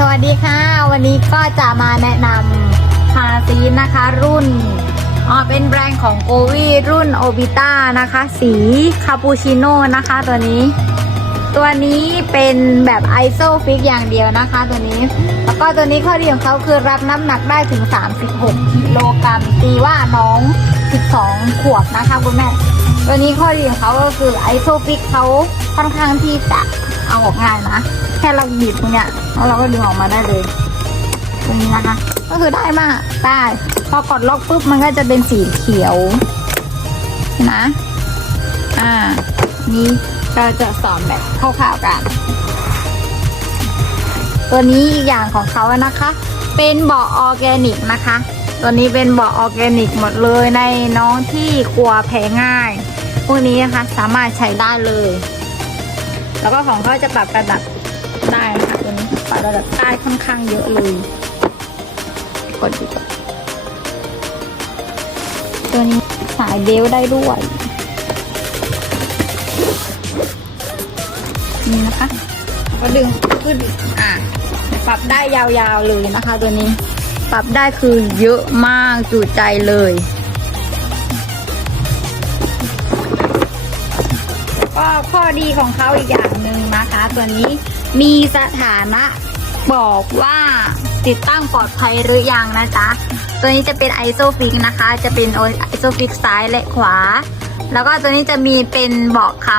สวัสดีค่ะ วันนี้ก็จะมาแนะนำคาซีนนะคะ รุ่นอ๋อเป็นแบรนด์ของโกวีรุ่นโอบิต้านะคะ สีคาปูชิโน่นะคะตัวนี้ ตัวนี้เป็นแบบไอโซฟิกอย่างเดียวนะคะ ตัวนี้ แล้วก็ตัวนี้ข้อดีของเขาคือรับน้ำหนักได้ถึง 36กิโลกรัมตีว่าน้อง 12 ขวบนะคะคุณแม่ตัวนี้ข้อดีของเขาก็คือไอโซฟิกเขาค่อนข้างที่จะ เอาออกง่ายนะ แค่เราบีบตรงเนี้ยแล้วเราก็ดึงออกมาได้เลย ตรงนี้นะคะ ก็คือได้มากได้ พอกดล็อกปุ๊บมันก็จะเป็นสีเขียวนะ อ่า นี้เราจะสอนแบบคร่าวๆกัน ตัวนี้อีกอย่างของเขาอะนะคะ เป็นเบาออร์แกนิกนะคะ ตัวนี้เป็นเบาออร์แกนิกหมดเลยในน้องที่กลัวแพ้ง่าย พวกนี้นะคะสามารถใช้ได้เลย แล้วก็ของเขาจะปรับระดับได้นะคะตัวนี้ปรับระดับได้ค่อนข้างเยอะเลยกดดูก่อนตัวนี้สายเบลได้ด้วยนี่นะคะก็ดึงขึ้นอะปรับได้ยาวๆเลยนะคะ ตัวนี้ ปรับได้คือเยอะมากจุใจเลย ก็ข้อดีของเขาอีกอย่างหนึ่งนะคะ ตัวนี้มีสถานะบอกว่าติดตั้งปลอดภัยหรือยังนะจ๊ะ ตัวนี้จะเป็นไอโซฟิกนะคะ จะเป็นไอโซฟิกซ้ายและขวา แล้วก็ตัวนี้จะมีเป็นเบาะค้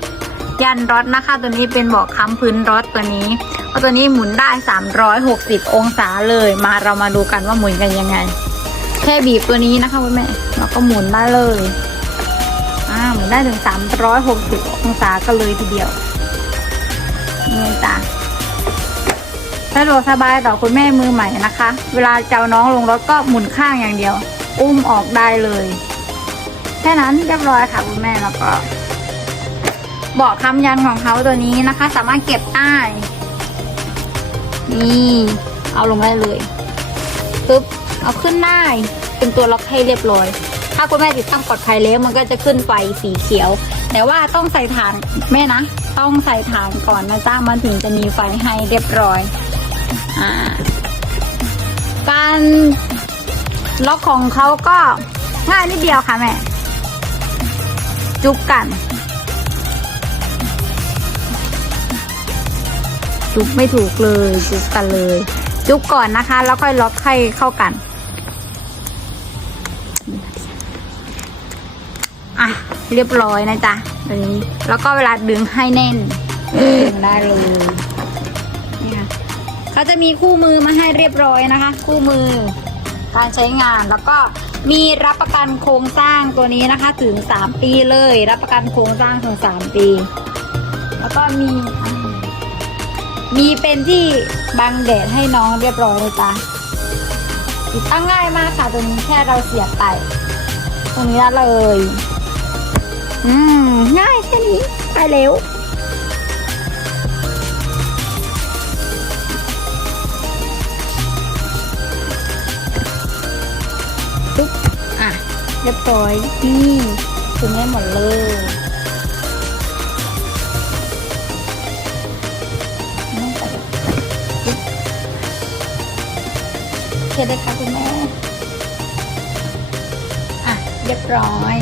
ำยันรถนะคะ ตัวนี้เป็นเบาะค้ำพื้นรถตัวนี้เพราะตัวนี้หมุนได้ 360 องศาเลย มาเรามาดูกันว่าหมุนกันยังไง แค่บีบตัวนี้นะคะคุณแม่แล้วก็หมุนได้เลย หมุนได้ถึง 360 องศากันเลยทีเดียวนี่จ้ะสะดวกสบายต่อคุณแม่มือใหม่นะคะ เวลาเจ้าน้องลงรถก็หมุนข้างอย่างเดียว อุ้มออกได้เลยแค่นั้นเรียบร้อยค่ะคุณแม่แล้วก็เบาะค้ำยันของเขาตัวนี้นะคะ สามารถเก็บได้นี่เอาลงได้เลยปึ๊บเอาขึ้นได้เป็นตัวล็อกให้เรียบร้อย ถ้าคุณแม่ติดตั้งปลอดภัยแล้วมันก็จะขึ้นไฟสีเขียว แต่ว่าต้องใส่ฐานแม่นะ ต้องใส่ฐานก่อนนะจ๊ะมันถึงจะมีไฟให้เรียบร้อยอการล็อกของเขาก็ง่ายนิดเดียวค่ะแม่ จุกกัน จุกไม่ถูกเลย จุกกันเลย จุกก่อนนะคะ แล้วค่อยล็อกให้เข้ากัน อะเรียบร้อยนะจ๊ะตัวนี้แล้วก็เวลาดึงให้แน่นดึงได้เลยนี่ค่ะเขาจะมีคู่มือมาให้เรียบร้อยนะคะ คู่มือ การใช้งานแล้วก็มีรับประกันโครงสร้างตัวนี้นะคะ ถึง 3 ปีเลย รับประกันโครงสร้างถึง 3 ปี แล้วก็มี มีเป็นที่บังแดดให้น้องเรียบร้อยเลยจ้ะติดตั้งง่ายมากค่ะตัวนี้แค่เราเสียบไป ตรงนี้ได้เลย อืมง่ายแค่นี้ไปเร็วปุ๊บอะเรียบร้อยนี่ถึงได้หมดเลยนี่ไปเลยปุ๊บโอเคเลยค่ะคุณแม่ อะ เรียบร้อย